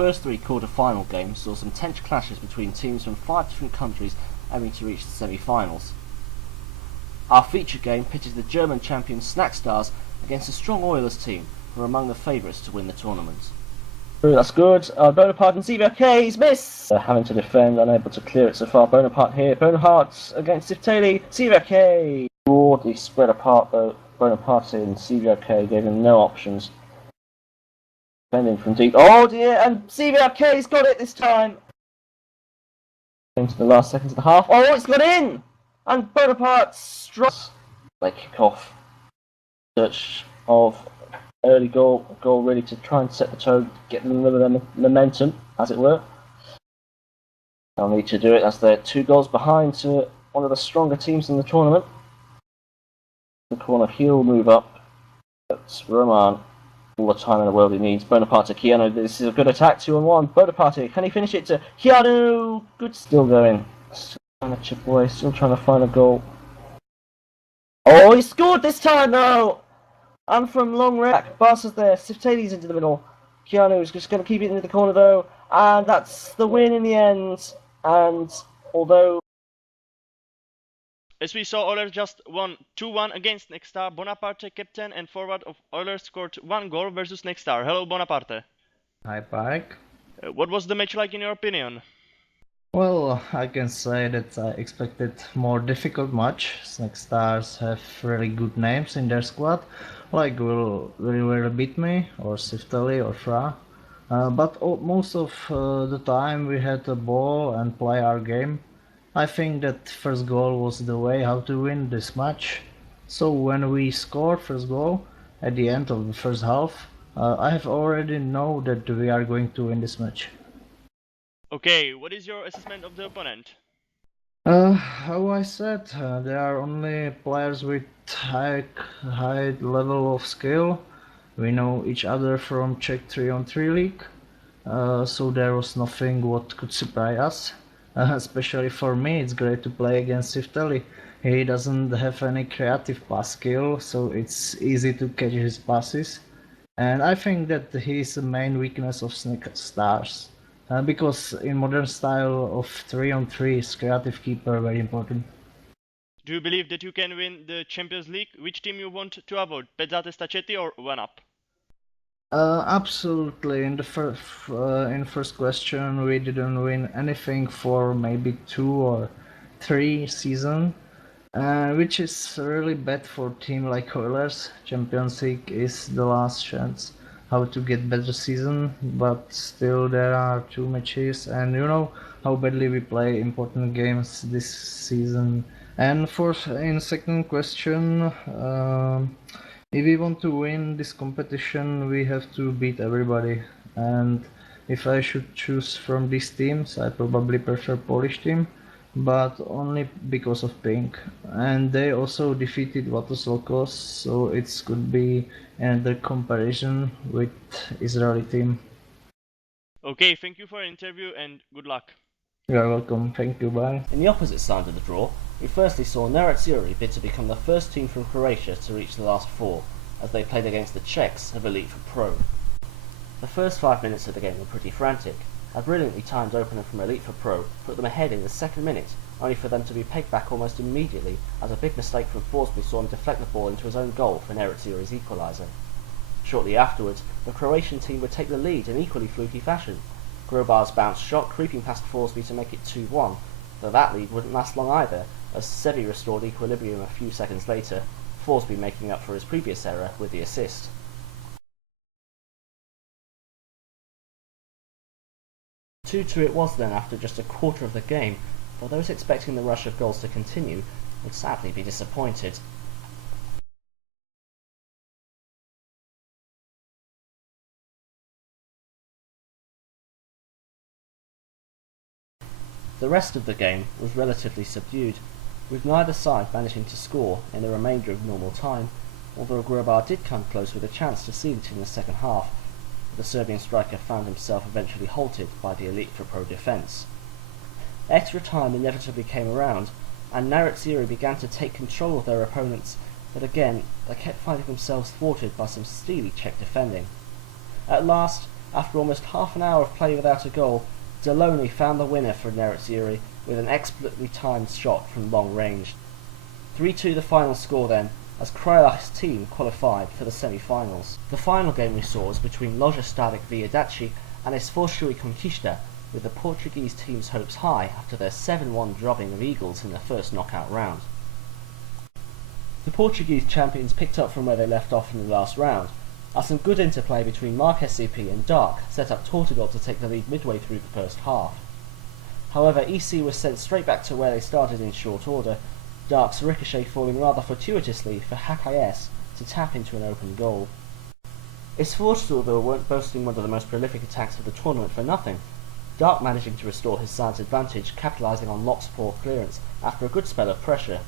first three quarter-final games saw some tense clashes between teams from 5 different countries aiming to reach the semi-finals. Our feature game pitted the German champion Snack Stars against a strong Oilers team, who are among the favourites to win the tournament. That's good. Bonaparte and CVRK's miss! Having to defend, unable to clear it so far. Bonaparte here. Bonaparte against Siftaili. CVRK broadly spread apart though. Bonaparte and CVRK gave him no options. Defending from deep. Oh dear! And CVRK's got it this time! Into the last seconds of the half. Oh, it's got in! And Bonaparte struck. They kick off. Search of early goal ready to try and set the tone, get them a little momentum, as it were. They'll need to do it as they're 2 goals behind to one of the stronger teams in the tournament. The corner, he'll move up. That's Roman. All the time in the world he needs. Bonaparte to Keanu. This is a good attack, 2-on-1. Bonaparte, can he finish it to Keanu? Good, still going. Still trying to chip away, still trying to find a goal. Oh, he scored this time though! And from long range, Barca's there. Siftaili's into the middle. Keanu's just going to keep it into the corner though, and that's the win in the end. And although, as we saw, Oilers just won 2-1 against Nexstar. Bonaparte, captain and forward of Oilers, scored 1 goal versus Nexstar. Hello, Bonaparte. Hi, Park. What was the match like in your opinion? Well, I can say that I expected more difficult match. Snake Stars have really good names in their squad, like will beat me, or Siftaili, or Fra. But most of the time we had the ball and play our game. I think that first goal was the way how to win this match. So when we scored first goal at the end of the first half, I have already know that we are going to win this match. Okay, what is your assessment of the opponent? How I said, there are only players with high level of skill. We know each other from Czech 3-on-3 league, so there was nothing what could surprise us. Especially for me, it's great to play against Siftaili. He doesn't have any creative pass skill, so it's easy to catch his passes. And I think that he is the main weakness of Snake Stars. Because in modern style of 3-on-3 is creative keeper very important. Do you believe that you can win the Champions League? Which team you want to avoid, Pezzate Stacchetti or 1UP? Absolutely. In the first question, we didn't win anything for maybe 2 or 3 seasons, which is really bad for a team like Oilers. Champions League is the last chance how to get better season, but still there are 2 matches, and you know how badly we play important games this season. And in second question, if we want to win this competition, we have to beat everybody. And if I should choose from these teams, I probably prefer Polish team, but only because of Pink. And they also defeated Vatos Locos, so it could be another comparison with Israeli team. Okay, thank you for your interview and good luck. You are welcome, thank you, bye. in the opposite side of the draw, we firstly saw Nerazzurri bid to become the first team from Croatia to reach the last 4, as they played against the Czechs of Elite for Pro. The first 5 minutes of the game were pretty frantic. A brilliantly timed opener from Elite for Pro put them ahead in the second minute, only for them to be pegged back almost immediately as a big mistake from Forsby saw him deflect the ball into his own goal for Nerazzurri's equaliser. Shortly afterwards, the Croatian team would take the lead in equally fluky fashion. Grobar's bounce shot creeping past Forsby to make it 2-1, though that lead wouldn't last long either, as Sevi restored equilibrium a few seconds later, Forsby making up for his previous error with the assist. Two-two it was then after just a quarter of the game, but those expecting the rush of goals to continue would sadly be disappointed. The rest of the game was relatively subdued, with neither side managing to score in the remainder of normal time, although Grobar did come close with a chance to seal it in the second half. The Serbian striker found himself eventually halted by the Elite for Pro defence. Extra time inevitably came around, and Nerazzurri began to take control of their opponents, but again they kept finding themselves thwarted by some steely Czech defending. At last, After almost half an hour of play without a goal, Deloney found the winner for Nerazzurri with an expertly timed shot from long range. 3-2 the final score then, as Kreilach's team qualified for the semi-finals. The final game we saw was between Loja Stadik Rénbeaudach and Esforço e Conquista, with the Portuguese team's hopes high after their 7-1 drubbing of Eagles in their first knockout round. The Portuguese champions picked up from where they left off in the last round, as some good interplay between Mark SCP and Dark set up Portugal to take the lead midway through the first half. However, EC was sent straight back to where they started in short order, Dark's ricochet falling rather fortuitously for HKS to tap into an open goal. Esforço though weren't boasting one of the most prolific attacks of the tournament for nothing, Dark managing to restore his side's advantage, capitalising on Locke's poor clearance after a good spell of pressure.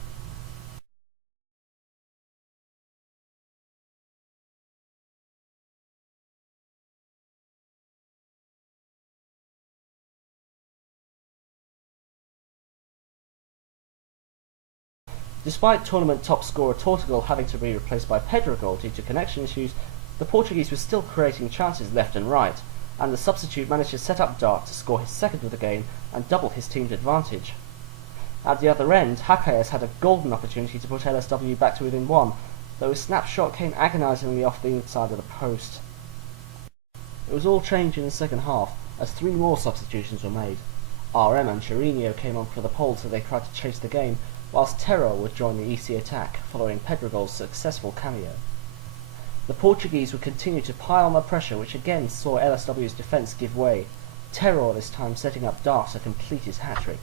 Despite tournament top scorer Tortugal having to be replaced by Pedregol due to connection issues, the Portuguese were still creating chances left and right, and the substitute managed to set up Dark to score his second of the game and double his team's advantage. At the other end, HKS had a golden opportunity to put LSW back to within one, though his snapshot came agonisingly off the inside of the post. It was all changed in the second half, as 3 more substitutions were made. RM and Chirinho came on for the pole so they tried to chase the game, whilst Terror would join the EC attack, following Pedregol's successful cameo. The Portuguese would continue to pile on the pressure, which again saw LSW's defence give way, Terror this time setting up Dark to complete his hat-trick.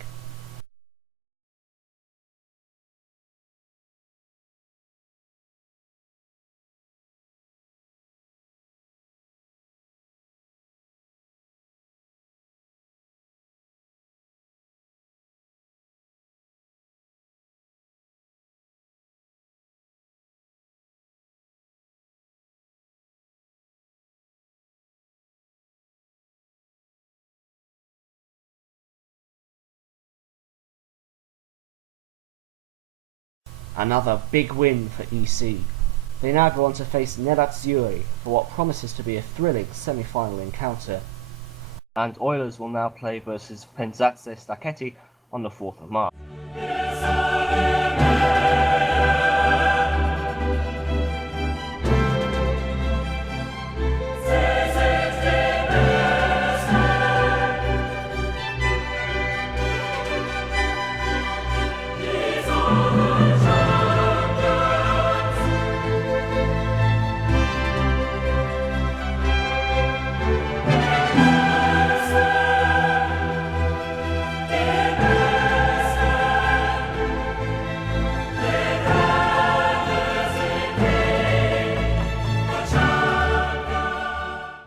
Another big win for EC. They now go on to face Nerazzurri for what promises to be a thrilling semi-final encounter. And Oilers will now play versus Penzance Stacchetti on the 4th of March.